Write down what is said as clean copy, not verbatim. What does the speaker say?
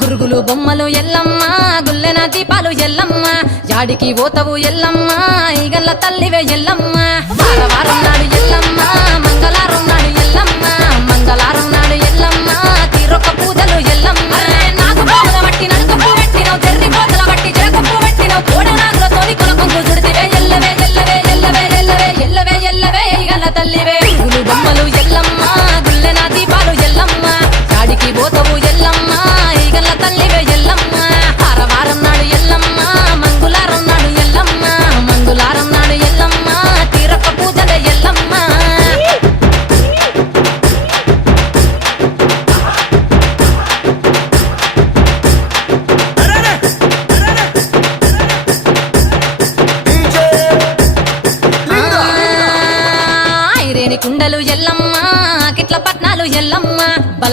గురుగులు బొమ్మలు ఎల్లమ్మ గుల్లెన దీపాలు ఎల్లమ్మ యాడికి పోతవు ఎల్లమ్మ ఈగల్ల తల్లివే ఎల్లమ్మ వారం నాడు ఎల్లమ్మ మంగళారం నాడు ఎల్లమ్మ మంగళారం నాడు ఎల్లమ్మ తీరొక్క పూజలు ఎల్లమ్మ నాకు బాగుల బట్టి నడుకప్పు పెట్టినవు జర్రి పోతల బట్టి జరకప్పు పెట్టినవు కోడ నాగులతోని కొనకొంగు చుడితివే ఎల్లవే ఎల్లవే ఎల్లవే ఎల్లవే ఎల్లవే ఎల్లవే ఈగల్ల తల్లివే గురుగులు బొమ్మలు ఎల్లమ్మ గుల్లెన దీపాలు ఎల్లమ్మ యాడికి పోతవు ఎల్లమ్మ ఈగల్ల తల్లివే ఎల్లమ్మ వారం నాడు ఎల్లమ్మ మంగళారం నాడు ఎల్లమ్మ మంగళారం నాడు ఎల్లమ్మ తీరొక్క పూజల ఎల్లమ్మ ఐరేని కుండలు ఎల్లమ్మ కిట్ల పట్నాలు ఎల్లమ్మ